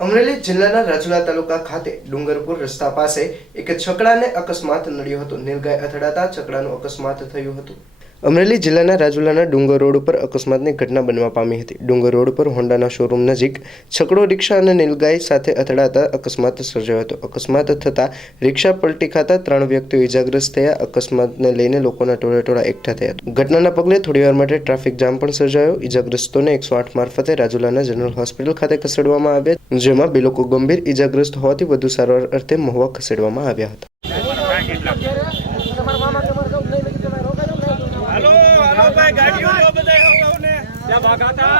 અમરેલી જિલ્લાના રાજુલા તાલુકા ખાતે ડુંગરપુર રસ્તા પાસે એક છકડાને અકસ્માત નડ્યો હતો. નીલગાય અથડાતા છકડાનું અકસ્માત થયું હતું. અમરેલી જિલ્લાના રાજુલાના ડુંગર રોડ ઉપર અકસ્માતની ઘટના બનવા પામી હતી. ડુંગર રોડ પર હોન્ડાના શોરૂમ નજીક છકડો રિક્ષા અને નીલગાય સાથે અથડાતા અકસ્માત સર્જાયો હતો. અકસ્માત થતાં રિક્ષા પલટી ખાતા 3 વ્યક્તિઓ ઇજાગ્રસ્ત થયા. અકસ્માતને લઈને લોકોના ટોળેટોળા એકઠા થયા હતા. ઘટનાના પગલે થોડીવાર માટે ટ્રાફિક જામ પણ સર્જાયો. ઇજાગ્રસ્તોને 108 મારફતે રાજુલાના જનરલ હોસ્પિટલ ખાતે ખસેડવામાં આવ્યા, જેમાં 2 લોકો ગંભીર ઇજાગ્રસ્ત હોવાથી વધુ સારવાર અર્થે મહુવા ખસેડવામાં આવ્યા હતા. હાલો ભાઈ, ગાડીઓ બધા ત્યાં ભાગાતા.